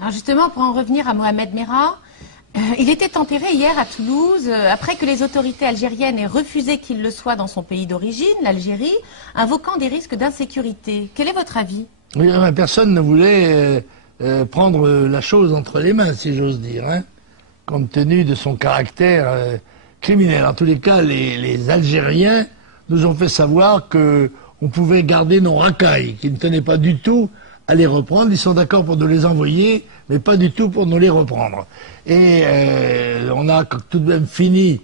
Alors justement, pour en revenir à Mohamed Merah, il était enterré hier à Toulouse, après que les autorités algériennes aient refusé qu'il le soit dans son pays d'origine, l'Algérie, invoquant des risques d'insécurité. Quel est votre avis? Oui, personne ne voulait prendre la chose entre les mains, si j'ose dire, hein, compte tenu de son caractère criminel. En tous les cas, les Algériens nous ont fait savoir qu'on pouvait garder nos racailles, qu'ils ne tenaient pas du tout à les reprendre. Ils sont d'accord pour nous les envoyer, mais pas du tout pour nous les reprendre. Et on a tout de même fini,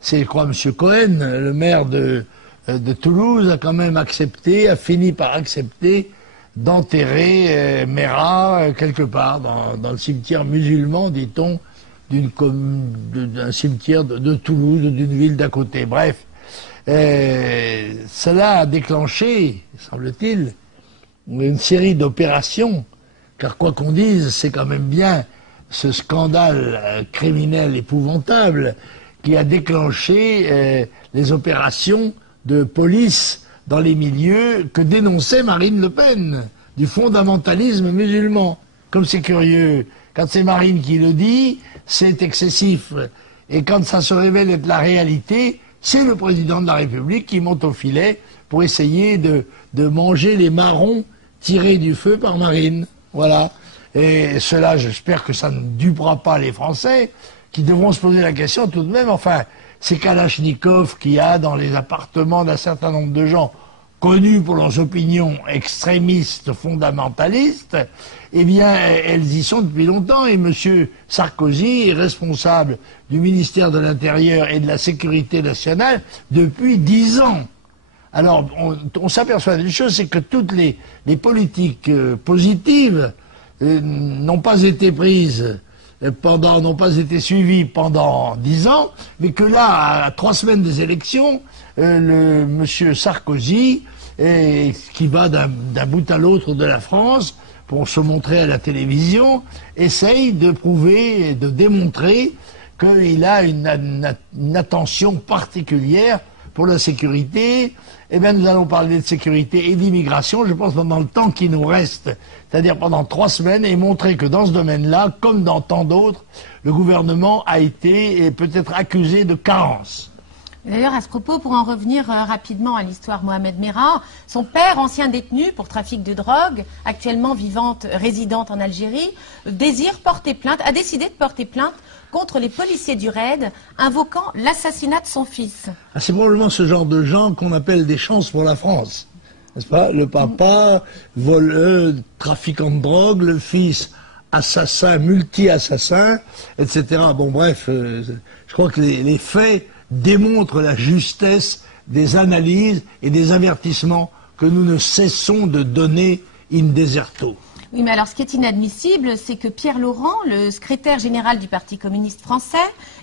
c'est je crois M. Cohen, le maire de Toulouse, a quand même accepté, a fini par accepter d'enterrer Merah quelque part dans le cimetière musulman, dit-on, d'un cimetière de Toulouse ou d'une ville d'à côté. Bref, cela a déclenché, semble-t-il, une série d'opérations, car quoi qu'on dise, c'est quand même bien ce scandale criminel épouvantable qui a déclenché les opérations de police dans les milieux que dénonçait Marine Le Pen, du fondamentalisme musulman. Comme c'est curieux, quand c'est Marine qui le dit, c'est excessif. Et quand ça se révèle être la réalité, c'est le président de la République qui monte au filet pour essayer de manger les marrons tirés du feu par Marine. Voilà. Et cela, j'espère que ça ne dupera pas les Français, qui devront se poser la question tout de même, enfin, ces Kalachnikov qu'il y a dans les appartements d'un certain nombre de gens connus pour leurs opinions extrémistes, fondamentalistes, eh bien, elles y sont depuis longtemps. Et M. Sarkozy est responsable du ministère de l'Intérieur et de la Sécurité nationale depuis 10 ans. Alors, on s'aperçoit d'une chose, c'est que toutes les politiques positives n'ont pas été prises n'ont pas été suivies pendant 10 ans, mais que là, à 3 semaines des élections, monsieur Sarkozy, qui va d'un bout à l'autre de la France pour se montrer à la télévision, essaye de prouver et de démontrer qu'il a une attention particulière pour la sécurité. Eh bien, nous allons parler de sécurité et d'immigration, je pense, pendant le temps qui nous reste, c'est-à-dire pendant 3 semaines, et montrer que dans ce domaine-là, comme dans tant d'autres, le gouvernement a été et peut-être accusé de carence. D'ailleurs, à ce propos, pour en revenir rapidement à l'histoire Mohamed Merah, son père, ancien détenu pour trafic de drogue, actuellement résidente en Algérie, a décidé de porter plainte contre les policiers du raid, invoquant l'assassinat de son fils. Ah, c'est probablement ce genre de gens qu'on appelle des chances pour la France, n'est-ce pas? Le papa, voleur, trafiquant de drogue, le fils, assassin, multi-assassin, etc. Bon, bref, je crois que les faits démontrent la justesse des analyses et des avertissements que nous ne cessons de donner in deserto. Oui, mais alors ce qui est inadmissible, c'est que Pierre Laurent, le secrétaire général du Parti communiste français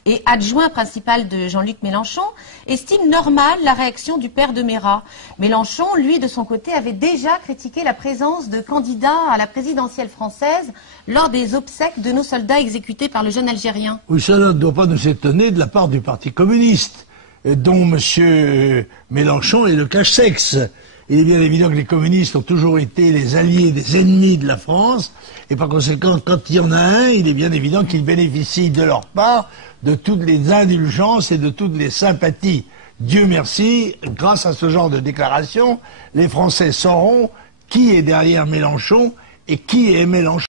et adjoint principal de Jean-Luc Mélenchon, estime normale la réaction du père de Merah. Mélenchon, lui, de son côté, avait déjà critiqué la présence de candidats à la présidentielle française lors des obsèques de nos soldats exécutés par le jeune Algérien. Oui, cela ne doit pas nous étonner de la part du Parti communiste, dont M. Mélenchon est le cache-sexe. Il est bien évident que les communistes ont toujours été les alliés des ennemis de la France, et par conséquent, quand il y en a un, il est bien évident qu'ils bénéficient de leur part de toutes les indulgences et de toutes les sympathies. Dieu merci, grâce à ce genre de déclaration, les Français sauront qui est derrière Mélenchon et qui est Mélenchon.